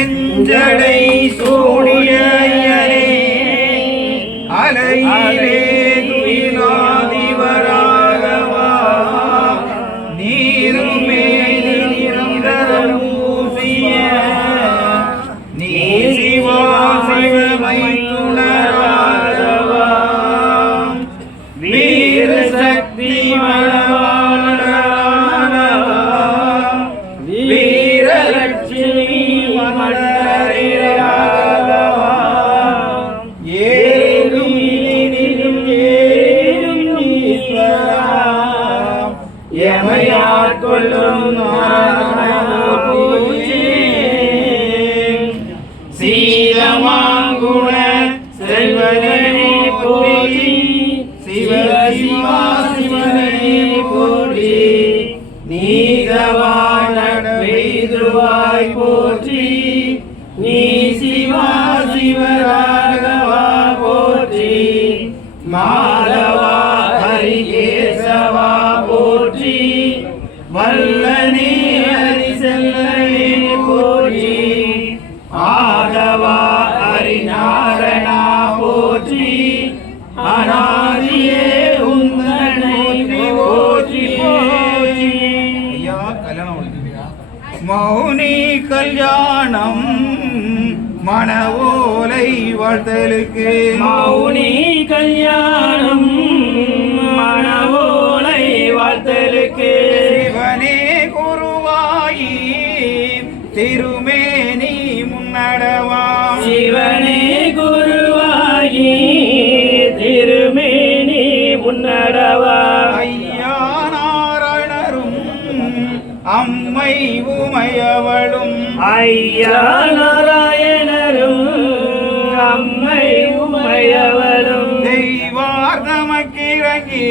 செஞ்சடை பெய்துவாய் போற்றி கல்யாணம் மௌனி கல்யாணம் மணவோலை வாழ்த்தலுக்கு. மௌனி கல்யாணம் மணவோலை வாழ்த்தலுக்கு. சிவனே குருவாயி திருமேனி முன்னடவா. சிவனே குருவாகி திருமேனி முன்னடவா. ஐயா அம்மை உமையவளும் ஐயா நாராயணரும் அம்மை உமையவரும் தெய்வார்த்தமக்கிறங்கி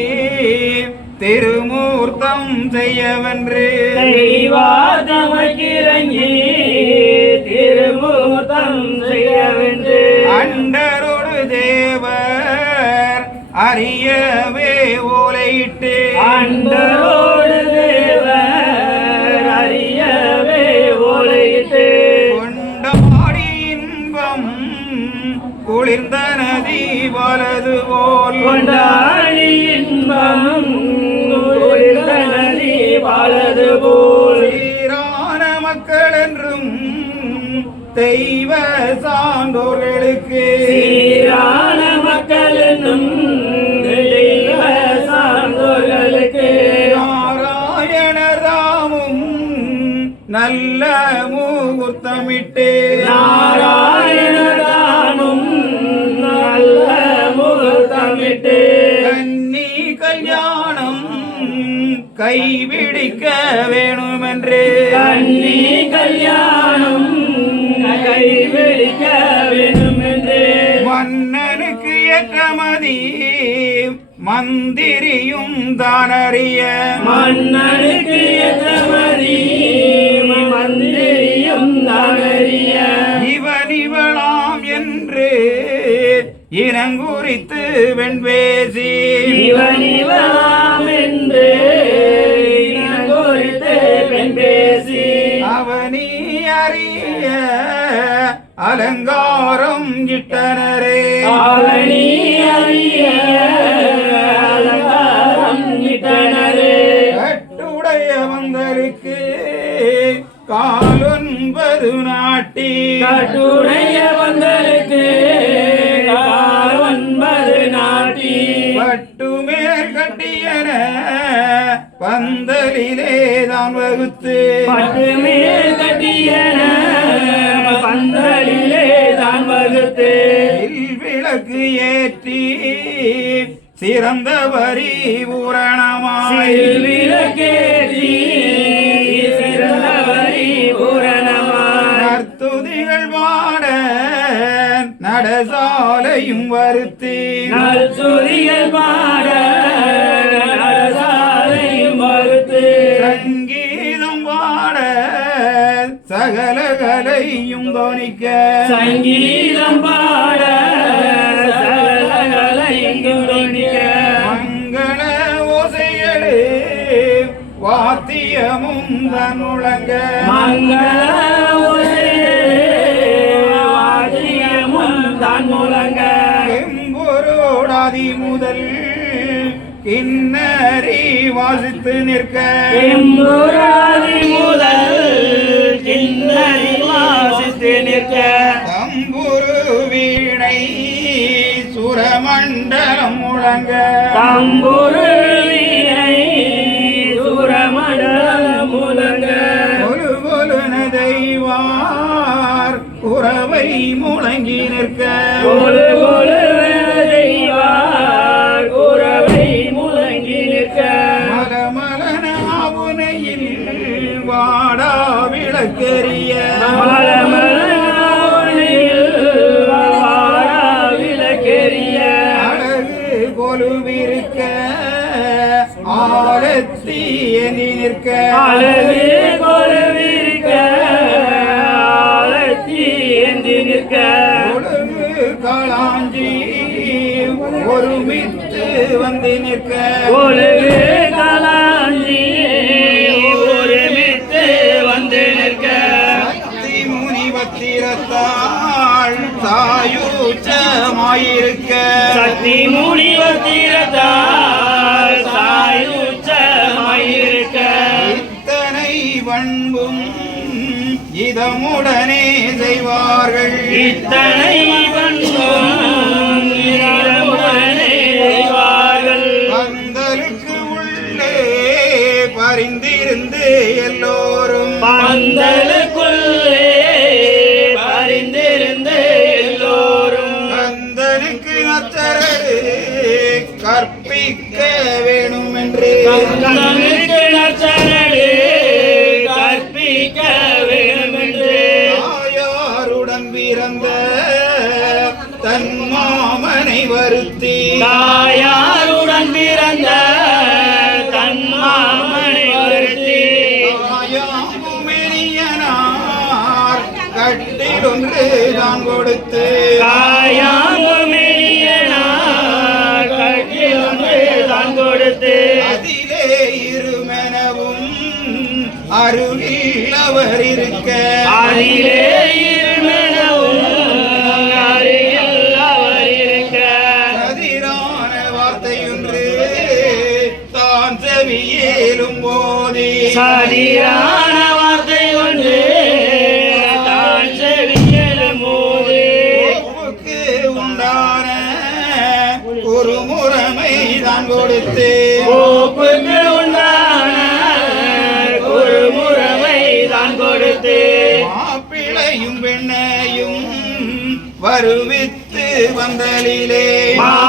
திருமூர்த்தம் செய்யவென்று. தெய்வாதமக்கிறங்கி திருமூர்த்தம் செய்யவென்று. அண்டரோடு தேவர் அறியவே ஓலையிட்டு. அண்டரோடு குளிர்ந்த நதி வலது போல். கொண்டாடி இன்பம் குளிர்ந்த நதி வாழது போல். சீரான மக்கள் என்றும் தெய்வ சான்றோர்களுக்கு. சீரான மக்கள் என்னும் தெய்வ சான்றோர்களுக்கு. நல்ல முகூர்த்தமிட்டு. நாராயணதானும் கைவிடிக்க வேணுமென்று. கண்ணி கல்யாணம் கைவிழிக்க வேண்டும் என்று மன்னனுக்கு ஏற்றமதி மந்திரியும் தானறிய. மன்னனுக்கு எத்தமதி மந்திரியும் தானறிய. நாட்டி கட்டுடைய வந்தலுக்கு ஒன்பது நாட்டி. பட்டுமேல் கட்டியன பந்தலிலே தான் வகுத்து. பட்டு மேல் கட்டியன பந்தலிலே தான் வகுத்து. விளக்கு ஏற்றி சிறந்த வரி பூரணமாய் பாட நடசாலையும் வருத்தி. நல் சுரிகள் பாட நரசாலையும் மறுத்து சங்கீதம் பாட சகலகலையும் தோணிக்க சங்கீதம் பாட துணிக்க மங்கள வாத்தியமும் தன் முழங்க மங்கள முதல் கிண்ணறி வாசித்து நிற்க. முதல் கிண்ணறி வாசித்து நிற்க. தம்புரு வீணை சுரமண்டலம் முழங்க. தம்புரு வீணை சுரமண்டலம் முழங்க. ஒரு கொலுன தெய்வார் உறவை முழங்கி நிற்க. கொலு கொலு தெய்வார் விளக்கெரிய விளக்கெரிய அழகு கொலுவிருக்க எண்ணி நிற்க. அழகு கொலுவிருக்க ஆழத்தி ஏந்தி நிற்க. காளாஞ்சி ஒருமித்து வந்து நிற்க. உடனே செய்வார்கள். இத்தனை தன் மாமனை வருத்தி. தாயாருடன் பிறந்த தன் மாமனை வருத்தி. தாயாமுமெனியனார் கட்டிலொன்று தான் கொடுத்து. காயாங்குமெனியனார் கட்டிலொன்று தான் கொடுத்து. அதிலே இருமெனவும் அருகில் அவர் இருக்க. அதிலே சரியான வார்த்தை ஒன்று. தான் செவியலும் போது உண்டான ஒரு முறைமை தான் கொடுத்து கோப்புக்கு உண்டான ஒரு முறைமை தான் கொடுத்து மாப்பிளையும் பெண்ணையும் வருவித்து வந்தலிலே. மாப்பிளையும்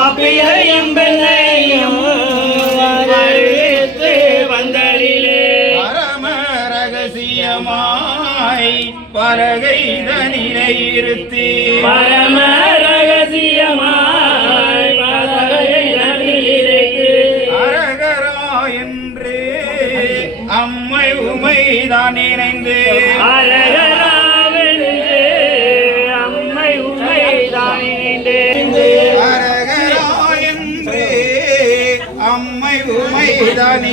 பலகை தனிலை இருத்தி பரம ரகசியமாய். அரகரா என்று அம்மை உமை தான் நினைந்து. அழகராவென்று அம்மை உமை தான் இணைந்து அரகரா என்று அம்மை உமை தான்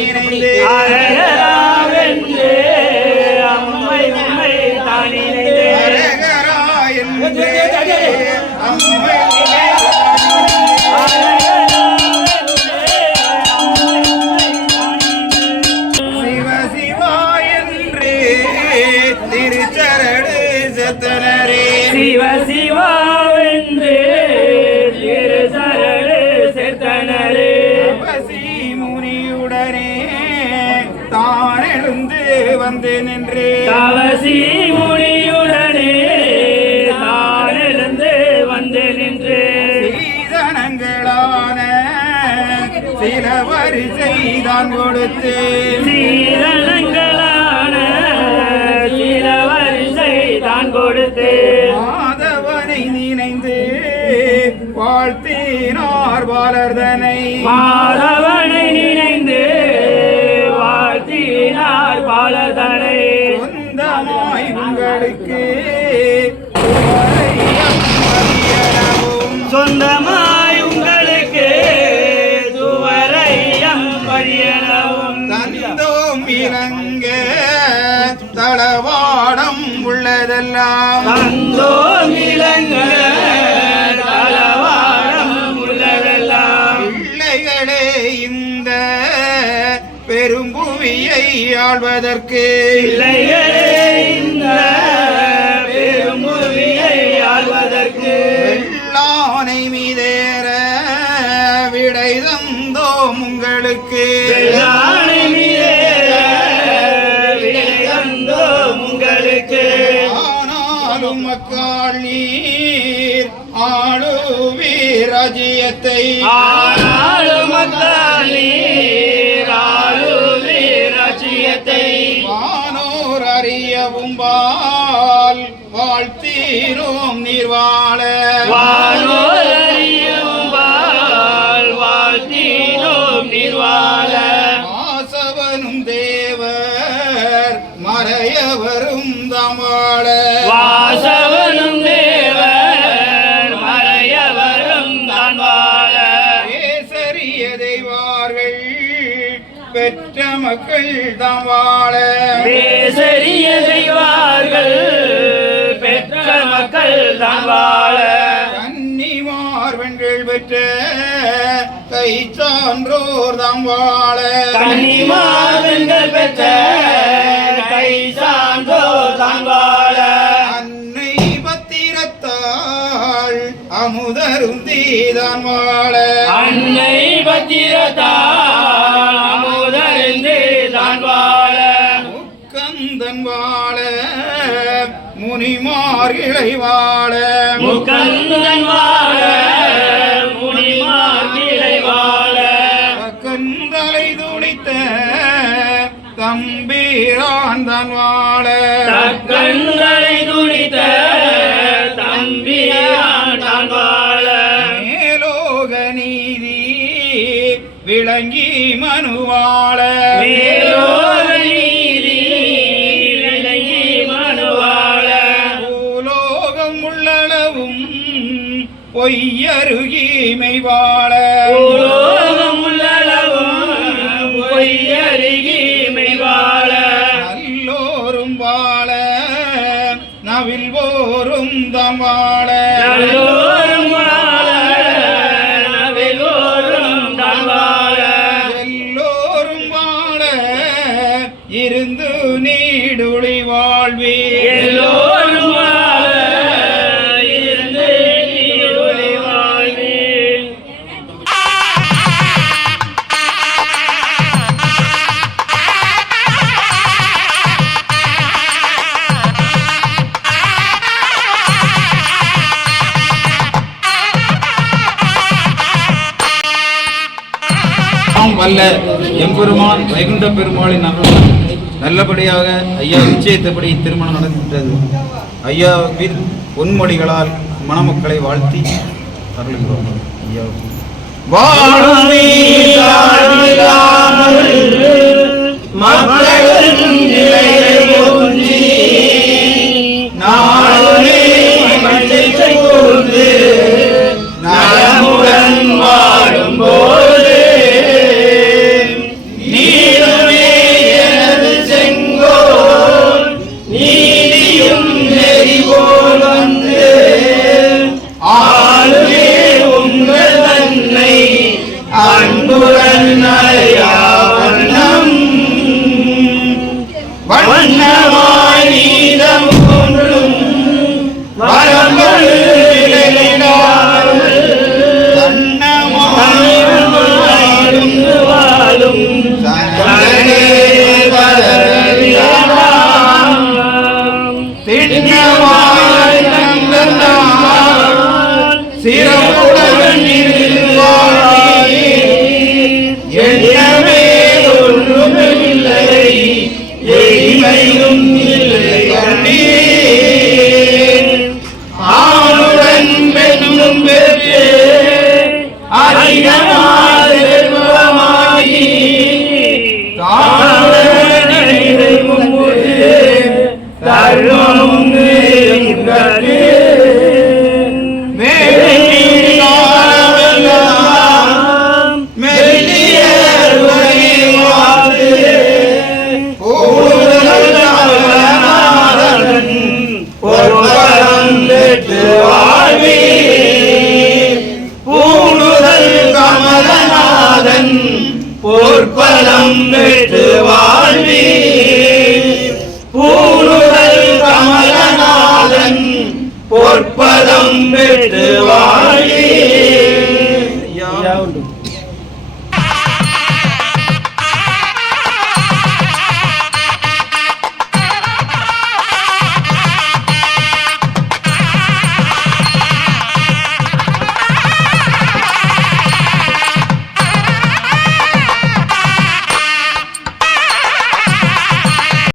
வந்து நின்று தவசி முனியுடனே தான் எழுந்து வந்து நின்று சீதனங்களான சில வரிசை தான் கொடுத்து சீரணங்களான சில வரிசை தான் கொடுத்து மாதவனை நினைந்து வாழ்த்தினார் பாலர்தனை. மாதவனை எல்லாம் தந்தோம் இளங்க தளவாடம் உள்ளதெல்லாம். பிள்ளைகளே ஆழ்வதற்கு பிள்ளைகளே இந்த ai தெய்வார்கள் பெற்ற மக்கள் தாம் வாழ. பேசரிய செய்வார்கள் பெற்ற மக்கள் தான் வாழ. கன்னிமார் பெண்கள் பெற்ற கை சான்றோர் தாம் வாழ. கன்னிமார்கள் பெற்ற கை சான்றோர் தான் வாழ. அன்னை பத்திரத்தாள் அமுதருந்தி தான் வாழ. அன்னை பத்திரத்தால் அமுதறிந்து தான் வாழ. முக்கந்தன் வாழ முனிமார்களை வாழ முக்கந்தன் வாழ முனிமார் கிளை வாழ கந்தலை துணித்த தம்பீரான் தான் வாழ. தக்கண்களை மனுவாழ பூலோகம் உள்ளளவும் பொய்யருகிமை வாழ இருந்து நீடுழி வாழ்வே எல்லோரும் வல்ல எம்பெருமான் வைகுண்ட பெருமாளின் அருளால் நல்லபடியாக ஐயா நிச்சயத்தபடி திருமணம் நடக்கின்றது. ஐயாவின் பொன்மொழிகளால் மணமக்களை வாழ்த்தி அருளுகிறோம். ஐயா. வாழுமே